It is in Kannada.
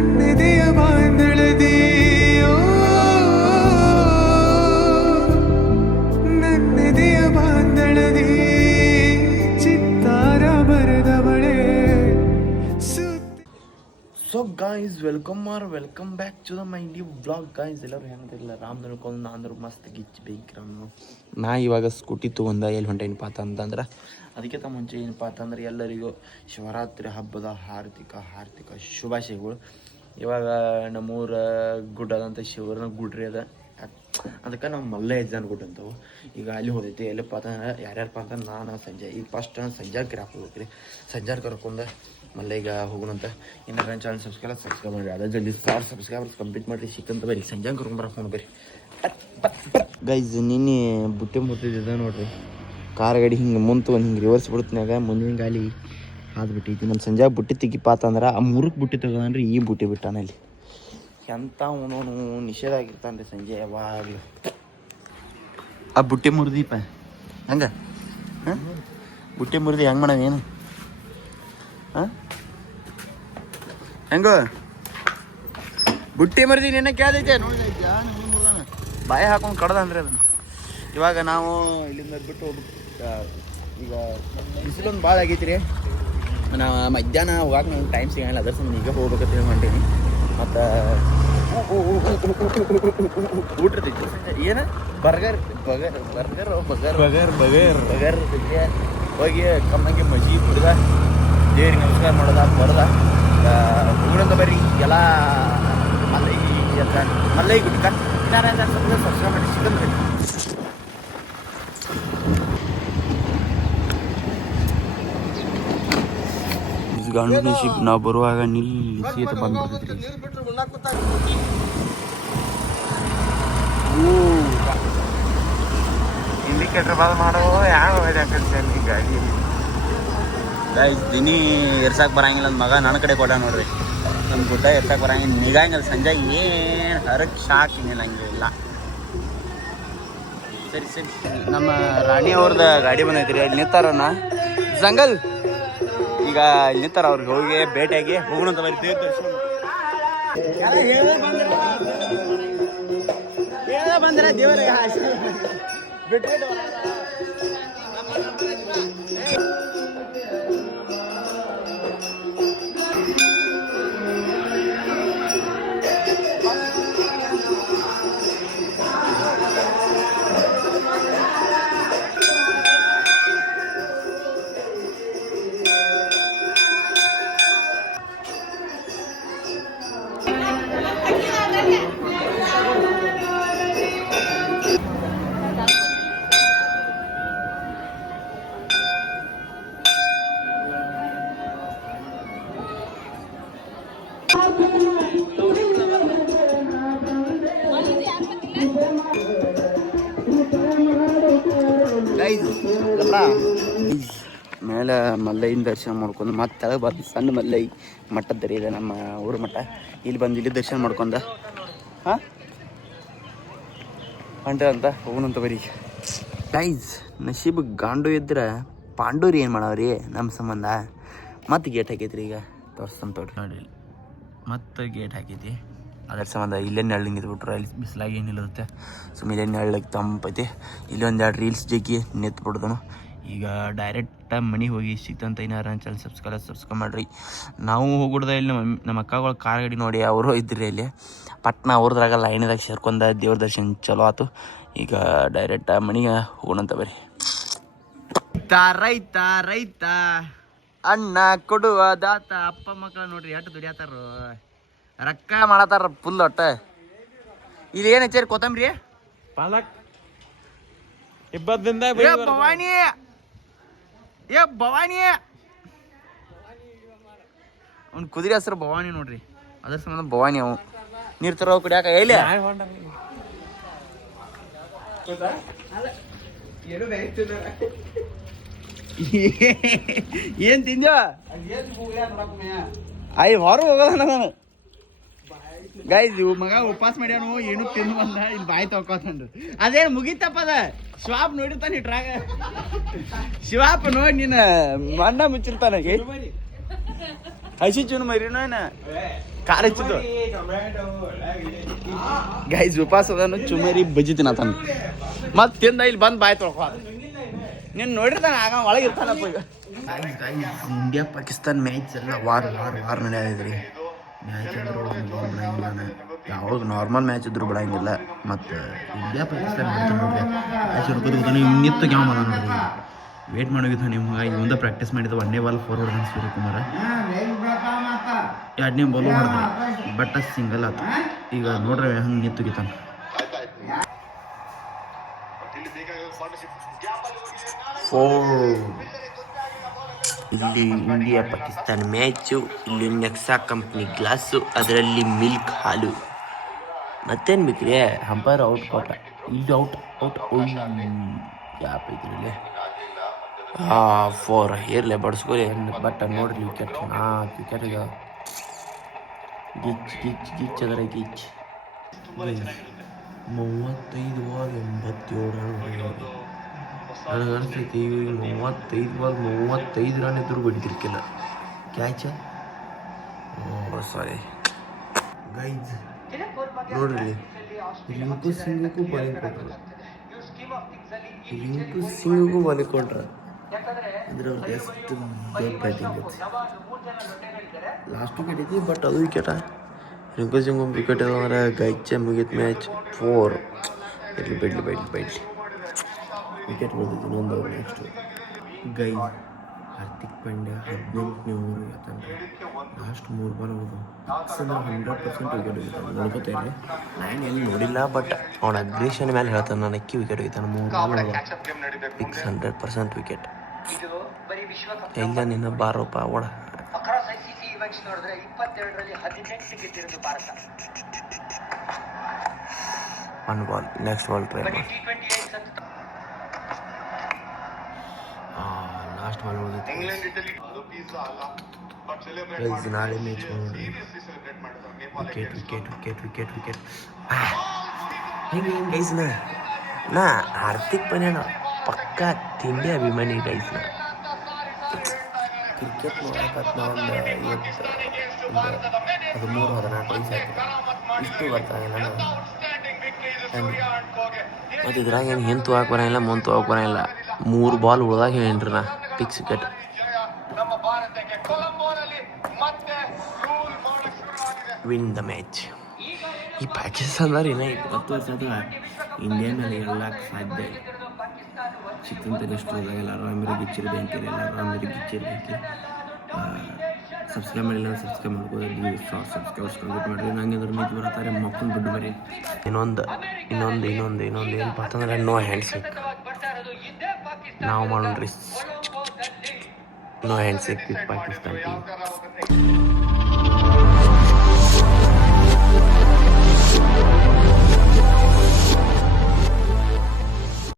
ನನ್ನೆದೆಯ ಬಾಂಧಳದಿ ನನ್ನೆದೆಯ ಬಾಂಧಳದಿ ಚಿತ್ತಾರ ಬರೆದವಳೆ. So guys welcome back to the my new vlog guys. ಎಲ್ಲರೂ ಹೆಂಗಿಲ್ಲ ರಾಮ್ ನೋಡ್ಕೊಂಡು ನಾನು ಮಸ್ತ್ ಗಿಚ್ಚಿ ಬೇಯ್ಕ್ರಮ್ಮ. ನಾ ಇವಾಗ ಸ್ಕೂಟಿ ತೊಗೊಂಡ ಎಲ್ಲಿ ಹೊಂಟೇನಪ್ಪ ಅಂತಂದ್ರೆ ಅದಕ್ಕಿಂತ ಮುಂಚೆ ಏನಪ್ಪ ಅಂತಂದ್ರೆ ಎಲ್ಲರಿಗೂ ಶಿವರಾತ್ರಿ ಹಬ್ಬದ ಹಾರ್ದಿಕ ಶುಭಾಶಯಗಳು. ಇವಾಗ ನಮ್ಮೂರ ಗುಡ್ಡದಂಥ ಶಿವನ ಗುಡ್ರಿ ಅದ, ಅದಕ್ಕೆ ನಾವು ಮಲ್ಲ ಎಜ್ಜಾನ್ ಗುಡ್ ಅಂತವು. ಈಗ ಅಲ್ಲಿ ಹೋದೈತಿ ಎಲ್ಲಪ್ಪ ಅಂತಂದ್ರೆ ಯಾರ್ಯಾರಪ್ಪ ಅಂತಂದ್ರೆ ನಾನು ಸಂಜೆ ಈಗ ಫಸ್ಟ್ ಸಂಜೆ ಕರ್ಯಾಕೆ ಹೋಗ್ಬೇಕ್ರಿ. ಸಂಜೆ ಕರ್ಕೊಂಡು ಮಲ್ಲ ಈಗ ಹೋಗೋಣಂತ. ಇನ್ನು ನನ್ನ ಚಾನಲ್ ಸಬ್ಸ್ಕ್ರೈಬ್ ಮಾಡಿರಿ. ಅದೇ ಜಲ್ದಿ ಸಬ್ಸ್ಕ್ರೈಬರ್ಸ್ ಕಂಪ್ಲೀಟ್ ಮಾಡಿರಿ. ಸಿಕ್ಕಂತ ಬರ್ರಿ ಸಂಜೆ ಕರ್ಕೊಂಬರಕ್ಕೆ ಹೋಗಿ ಬರ್ರಿ ಗೈಸ್. ನಿನ್ನೆ ಬುಟ್ಟೆ ಮುಟ್ಟಿದ್ದ ನೋಡ್ರಿ, ಕಾರ್ ಗಾಡಿ ಹಿಂಗೆ ಮುಂತು ಒಂದು ಹಿಂಗೆ ರಿವರ್ಸ್ ಬಿಡುತ್ತನಾಗ ಮುಂದಿನ ಗಾಲಿ ಹಾದು ಬಿಟ್ಟೈತಿ. ನಮ್ಮ ಸಂಜೆ ಬುಟ್ಟಿ ತೆಗಿಪ್ಪ ಅಂತಂದ್ರೆ ಆ ಮುರುಕ್ ಬುಟ್ಟಿ ತೆಗೋದನ್ರಿ ಈ ಬುಟ್ಟಿ ಬಿಟ್ಟಾನಲ್ಲಿ. ಎಂಥ ಅವನವನು ನಿಷೇಧ ಆಗಿರ್ತಾನೆ ರೀ ಸಂಜೆ ಯಾವಾಗಲೂ. ಆ ಬುಟ್ಟಿ ಮುರಿದೀಪ ಹಂಗೆ ಬುಟ್ಟಿ ಮುರಿದಿ ಹೆಂಗೆ ಮಾಡವ ಏನು ಹೆಂಗೋ ಬುಟ್ಟಿ ಮರಿದಿ ನಿನ್ನೆ ಕೇಳ್ದೈತೆ ನೋಡಿದೈತೆ ಬಾಯಿ ಹಾಕೊಂಡು ಕಡ್ದ ಅಂದ್ರೆ ಅದನ್ನು. ಇವಾಗ ನಾವು ಇಲ್ಲಿಂದ ಬಿಟ್ಟು ಹೋಗ್ಬಿಟ್ಟು ಈಗ ಬಿಸಿಲೊಂದು ಭಾಳ ಆಗೈತಿ ರೀ. ನಾವು ಮಧ್ಯಾಹ್ನ ಹೋಗಾಕ ನಂಗೆ ಟೈಮ್ ಸಿಗಲ್ಲ, ಅದ್ರ ಸಂಬಂಧ ಈಗ ಹೋಗ್ಬೇಕಂತ ಹೊಂಟೀನಿ. ಮತ್ತು ಊಟ ಇರ್ತೈತಿ ಏನು ಬರ್ಗರ್ ಇರ್ತೈತಿ. ಹೋಗಿ ಕಮ್ಮಂಗೆ ಮಜ್ಜಿ ಕುಡ್ದ ದೇವ್ರಿಗೆ ನಮಸ್ಕಾರ ಮಾಡೋದ ಬರೋದ ಹೋಗೋಣಂತ ಬರ್ರಿ ಎಲ್ಲ. ಮಲ್ಲೈ ಗುಡ್ಕ ಸಬ್ಸ್ಕ್ರೈಬ್ ಮಾಡಿ ಸಿಕ್ಕಂತ ಬರ್ರಿ. ಗಂಡು ಶಿಪ್ ನಾವು ಬರುವಾಗ ನಿಲ್ಲಿಸಿ ಅಂತ ಬಂದ್ಬಿಡ್ತೈತ್ರಿ. ಇಂಡಿಕೇಟರ್ ಬಂದ್ ಮಾಡೋ ಯಾವ ಗಾಡಿ ಗೈಸ್. ದಿನಿ ಎರ್ಸಕ್ಕೆ ಬರಂಗಿಲ್ಲ ಅಂದ ಮಗ ನನ್ನ ಕಡೆ ಕೊಡ ನೋಡ್ರಿ. ನಮ್ಮ ಗುಡ್ಡ ಎರ್ಸಕ್ಕೆ ಬರಂಗಿಲ್ಲ, ನಿಗಂಗಿಲ್ಲ ಸಂಜೆ ಏನು ಹರಕ್ಕೆ ಶಾಕ್ ಇನ್ನೇನು ಹಂಗಿಲ್ಲ. ಸರಿ ನಮ್ಮ ರಾಣಿ ಅವ್ರದ್ದು ಗಾಡಿ ಬಂದೈತಿ ರೀ, ಅಲ್ಲಿ ನಿಂತಾರಣ್ಣ ಜಂಗಲ್. ಈಗ ಇಲ್ಲಿ ನಿಂತಾರ, ಅವ್ರಿಗೆ ಹೋಗಿ ಭೇಟಿಯಾಗಿ ಹೋಗೋಣಂತ ಬರೀ ದೇವ್ರ ದರ್ಶನ ಬಂದ್ರೆ ದೇವರಿಗೆ ಬಿಟ್ಟು ಮೇಲೆ ಮಲ್ಲೈನ ದರ್ಶನ ಮಾಡ್ಕೊಂಡು ಮತ್ತೆ ತೆಳಗೆ ಬಂದು ಸಣ್ಣ ಮಲ್ಲೈ ಮಠದ ದರಿ ಇದೆ ನಮ್ಮ ಊರ ಮಠ. ಇಲ್ಲಿ ಬಂದು ಇಲ್ಲಿ ದರ್ಶನ ಮಾಡ್ಕೊಂಡ ಹೊಂಟದಂತ ಹೋಗೋಣಂತ ಬರೀ ಗೈಸ್. ನಶೀಬ್ ಗಾಂಡು ಇದ್ರೆ ಪಾಂಡೂರಿ ಏನು ಮಾಡವ್ರಿ ನಮ್ಮ ಸಂಬಂಧ. ಮತ್ತೆ ಗೇಟ್ ಹಾಕೈತ್ರಿ, ಈಗ ತೋರಿಸ್ತಂತ ನೋಡಿ. ಮತ್ತೆ ಗೇಟ್ ಹಾಕೈತಿ, ಅದ್ರ ಸಂಬಂಧ ಇಲ್ಲೇ ನೆಳ್ಳಿಂಗ್ ಇದ್ಬಿಟ್ರೆ ಅಲ್ಲಿ ಬಿಸಿಲಾಗಿ ಏನಿಲ್ಲರುತ್ತೆ. ಸುಮ್ಮನೆ ಇಲ್ಲೇ ನೆಳ್ಳಗೆ ತಂಪೈತಿ. ಇಲ್ಲಿ ಒಂದೆರಡು ರೀಲ್ಸ್ ಜಗ್ಗಿ ನಿಂತ್ಬಿಡ್ದನು. ಈಗ ಡೈರೆಕ್ಟ್ ಮನೆಗೆ ಹೋಗಿ ಸಿಕ್ತಂತ ಏನಾರ ಚಾನಲ್ ಸಬ್ಸ್ಕ್ರೈಬ್ ಮಾಡಿರಿ. ನಾವು ಹೋಗ್ಬಿಡ್ದೆ ಇಲ್ಲಿ ನಮ್ಮ ಅಕ್ಕಗಳು ಕಾರ್ ಗಾಡಿ ನೋಡಿ ಅವರು ಇದ್ರಿ ಇಲ್ಲಿ ಪಟ್ನ ಅವ್ರದ್ರಾಗ ಲೈನ್ದಾಗ ಸೇರ್ಕೊಂಡ ದೇವ್ರ ದರ್ಶನ ಚಲೋ ಆಯ್ತು. ಈಗ ಡೈರೆಕ್ಟ್ ಮನೆಗೆ ಹೋಗೋಣಂತ ಬರ್ರಿ. ರೈತ ಅಣ್ಣ ಕೊಡುವ ದಾತ ಅಪ್ಪ ಮಕ್ಕಳು ನೋಡ್ರಿ ಎಷ್ಟು ದುಡಿಯತ್ತಾರ, ರೊಕ್ಕ ಮಾಡತ್ತಾರ ಫುಲ್ ಒಟ್ಟ. ಇಲ್ಲಿ ಏನು ಹಚ್ಚಾರಿ ಕೊತ್ತಂಬ್ರಿ ಪಾಲಕ್ ಇಬ್ಬದಿಂದ ಭವಾನಿ ಅವ್ನ ಕುದುರೆ ಹೆಸರು ಭವಾನಿ ನೋಡ್ರಿ, ಅದ್ರ ಸಂಬಂಧ ಭವಾನಿ. ಅವು ನೀರು ತರೋ ಕುಡಿಯಾಕ ಎಲ್ಲಿ ಏನ್ ತಿಂದ್ಯೋ ಅಯ್ಯ ಹೊರ ಹೋಗೋದ ನಾನು ಗೈಸ್. ಮಗ ಉಪವಾಸ ಮಾಡ್ಯಾನು, ಏನು ತಿನ್ನು ಬಂದ ಇಲ್ಲಿ ಬಾಯಿ ತಗೋತಂದು ಅದೇನು ಮುಗಿತಪ್ಪ. ಅದ ಶಿವಾಪ್ ನೋಡಿರ್ತಾನೆ ಇಟ್ರಾಗ, ಶಿವಾಪ್ ನೋಡಿ ನೀನು ಮಣ್ಣ ಮುಚ್ಚಿರ್ತಾನ. ಹಸಿಚೂನು ಮರಿನೋ ಏನ ಖಾರ ಹಚ್ಚಿದ್ದು ಗೈಸ್ ಉಪವಾಸ ಅದನ್ನು ಚುಮರಿ ಬಜ್ಜಿ ತಿನ್ನತಾನ ಮತ್ತೆ ತಿಂದ ಇಲ್ಲಿ ಬಂದು ಬಾಯ್ ತೊಳ್ಕೊ ನೀನು ನೋಡಿರ್ತಾನೆ ಆಗ ಒಳಗೆ ಇರ್ತಾನಪ್ಪ ಈಗ ಇಂಡಿಯಾ ಪಾಕಿಸ್ತಾನ್ ಮ್ಯಾಚ್ ಎಲ್ಲ ವಾರ ನಡೆಯದ್ರಿ ಮ್ಯಾಚ್ ಅಂದ್ರೆ ಯಾವ್ದು ನಾರ್ಮಲ್ ಮ್ಯಾಚ್ ಇದ್ರು ಬಿಡಂಗಿಲ್ಲ ಮತ್ತು ಇಂಡಿಯಾ ಪಾಕಿಸ್ತಾನ್ ಮ್ಯಾಚ್ ಹುಡ್ಕೋದು ನಿತ್ತು ಯಾವ ಮಾಡ ನೋಡ್ರಿ ವೇಟ್ ಮಾಡೋಗಿದ್ದ ನಿಮ್ಗೆ ಮುಂದೆ ಪ್ರಾಕ್ಟೀಸ್ ಮಾಡಿದ 1ನೇ ಬಾಲ್ ಫಾರ್ವರ್ಡ್ ಅಂತ ಸೂರ್ಯಕುಮಾರ 2ನೇ ಬಾಲು ಹೊಡೆದ್ರಿ ಬಟ್ ಸಿಂಗಲ್ ಆತ ಈಗ ನೋಡ್ರಿ ಹಂಗೆ ನಿತ್ತುಗಿತಾನ ಇಲ್ಲಿ ಇಂಡಿಯಾ ಪಾಕಿಸ್ತಾನ್ ಮ್ಯಾಚು ಇಲ್ಲಿ ನೆಕ್ಸಾ ಕಂಪ್ನಿ ಗ್ಲಾಸು ಅದರಲ್ಲಿ ಮಿಲ್ಕ್ ಹಾಲು ಮತ್ತೇನು ಬೇಕ್ರಿ ಹಂಪೈರ್ ಔಟ್ ಕೊಟ್ಟ ಇದು ಔಟ್ ಯಾಪ್ ಐತ್ರಿ ಫೋರ್ ಇರಲಿ ಬಡ್ಸ್ಕೊರಿ ಬಟ್ ನೋಡ್ರಿ ವಿಕೆಟ್ ವಿಕೆಟ್ ಈಗ ಗಿಚ್ ಅದರ ಗಿಚ್ 35 ಬಾಲ್ 87 ರನ್ ನನಗೆ ಅನಿಸ್ತೈತಿ ಈಗ 35 ಬಾಲ್ 35 ರನ್ ಇದ್ರು ಬಿಡ್ತಿರ್ಕಿಲ್ಲ ಕ್ಯಾಚ ಸಾರಿ ಗೈಸ್ ನೋಡ್ರಿ ರಿಂಕು ಸಿಂಗಕ್ಕೂ ಬಾಲಿಂಗ್ ಕೊಟ್ರ ಇದ್ರ ಎಷ್ಟು ದೊಡ್ಡ ಬ್ಯಾಟಿಂಗ್ ಐತಿ ಲಾಸ್ಟ್ ವಿಕೆಟ್ ಐತಿ ಬಟ್ ಅದು ವಿಕೆಟ ರಿಂಕು ಸಿಂಗ್ ಒಂದು ವಿಕೆಟ್ ಅಂದ್ರೆ ಗೈಚೆ ಮುಗಿದ ಮ್ಯಾಚ್ 4 ಇರಲಿ ಬಿಡ್ಲಿ ವಿಕೆಟ್ ಬಂದಿದ್ದು ಇನ್ನೊಂದು ನೆಕ್ಸ್ಟ್ ಗೈ ಹಾರ್ದಿಕ್ ಪಾಂಡ್ಯ 18ನೇ ಓವರ್ ಯಾಕಂದ್ರೆ ಲಾಸ್ಟ್ 3 ಬಾಲ್ ಹೋಗೋದು ಅಂದ್ರೆ 100% ವಿಕೆಟ್ ಹೋಗಿದ್ದಾನೆ ನೋಡ್ಕೋತೇನೆ ನಾನು ಎಲ್ಲಿ ನೋಡಿಲ್ಲ ಬಟ್ ಅವನ ಅಗ್ರೇಷನ್ ಮೇಲೆ ಹೇಳ್ತಾನೆ ನಾನು ಅಕ್ಕಿ ವಿಕೆಟ್ ಹೋಗಿದ್ದಾನೆ 3 ಬಾಲ್ ಹೋಗೋದು ಫಿಕ್ಸ್ 100% ವಿಕೆಟ್ ಎಲ್ಲ ನಿನ್ನ ಬಾರೋಪ ಓಡ one ball next ball try ಮಾಡಿ ಲಾಸ್ಟ್ ಬಾಲ್ ಹೋಗಿತ್ತು ನಾಳೆ ಮ್ಯಾಚ್ ನೋಡಿ ವಿಕೆಟ್ ಹಿಂಗೆ ಗೈಸ್ನ ನಾ ಹಾರ್ದಿಕ್ ಪಾಂಡ್ಯ ಪಕ್ಕಾ ತಿಂಡಿ ಅಭಿಮಾನಿ ಗೈಸ್ನ ಕ್ರಿಕೆಟ್ ನೋಡಕತ್ ಒಂದು 13-14 ವಯಸ್ಸು ಆಯ್ತು ಇಷ್ಟು ಬರ್ತಾಯಿಲ್ಲ ಮತ್ತು ಇದ್ರಾಗ ಏನು ಹಿಂದೆ ಹೋಗಕ್ಕೆ ಬರೋಂಗಿಲ್ಲ ಮುಂದೆ ಹೋಗಕ್ಕೆ ಬರೋಂಗಿಲ್ಲ 3 ಬಾಲ್ ಉಳ್ದಾಗ ಹೇಳ್ರಿ ನಾ fix wicket win the match ಈ ಪಾಕಿಸ್ತಾನದವ್ರು ಏನೋ 20 ವರ್ಷದ ಇಂಡಿಯಾ ಮೇಲೆ ಹೇಳಕ್ಕೆ ಸಾಧ್ಯ ಚಿಕ್ಕಂತ ಎಷ್ಟು ಎಲ್ಲರೂ ಆಮೇಲೆ ಗಿಚ್ಚಿರ್ಬೇಕಿ ಸಬ್ಸ್ಕ್ರೈಬ್ ಮಾಡಿಲ್ಲ ಸಬ್ಸ್ಕ್ರೈಬ್ ಮಾಡ್ಕೋದು ಸಬ್ಸ್ಕ್ರೈಬ್ ಮಾಡಿರಿ ನಂಗೆ ಅದ್ರ ಮೀಟ್ ಬರತ್ತಾರೆ ಮಕ್ಕಳು ಬಿಟ್ಟು ಬರೀ ಇನ್ನೊಂದು ಏನಪ್ಪ ಅಂತಂದ್ರೆ ನೋ ಹ್ಯಾಂಡ್ಸೇಕ್ ನಾವು ಮಾಡೋಣ್ರಿ ನೋ ಹ್ಯಾಂಡ್ಸೇಕ್ ವಿತ್ ಪಾಕಿಸ್ತಾನ್ ಟೀಮ್